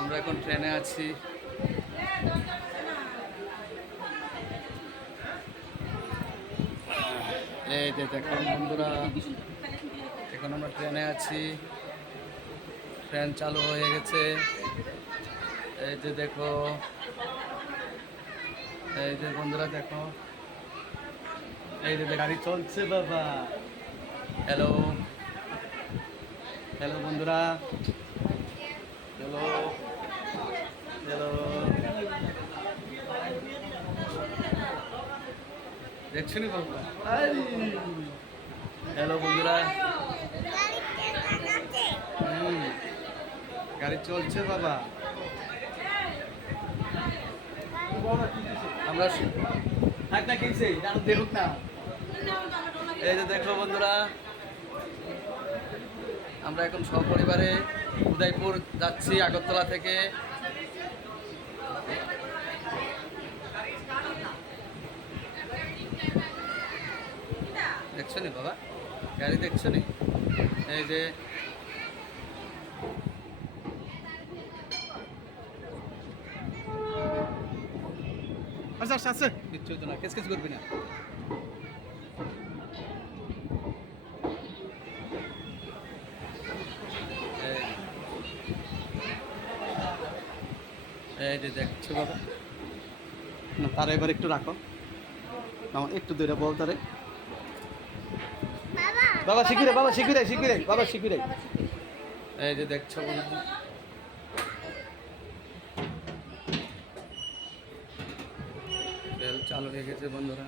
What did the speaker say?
আমরা এখন ট্রেনে আছি। এই যে দেখুন বন্ধুরা, এখন আমরা ট্রেনে আছি, ট্রেন চালু হয়ে গেছে। এই যে দেখো, এই যে বন্ধুরা দেখো, এই যে গাড়ি চলছে বাবা। হ্যালো হ্যালো বন্ধুরা, হ্যালো হ্যালো, দেখছেন বাবা? হ্যালো বন্ধুরা, গাড়ি চলছে বাবা। আমরা দেখুক না। এই যে দেখো বন্ধুরা, আমরা এখন সপরিবারে উদয়পুর যাচ্ছি আগরতলা থেকে। দেখছো নি বাবা, গাড়ি দেখছো নি? এই যে আচ্ছা আচ্ছা আচ্ছা, কিচ্ছু হতো না, কেস করবি না। এই যে দেখছো বাবা, না তারা এবার একটু রাখো, একটু দূরে বল তারে। বাবা শিখিরে, বাবা শিখিরে, শিখিরে, বাবা শিখিরে। এই যে দেখছো বন্ধু, রেল চালু হয়ে গেছে বন্ধুরা।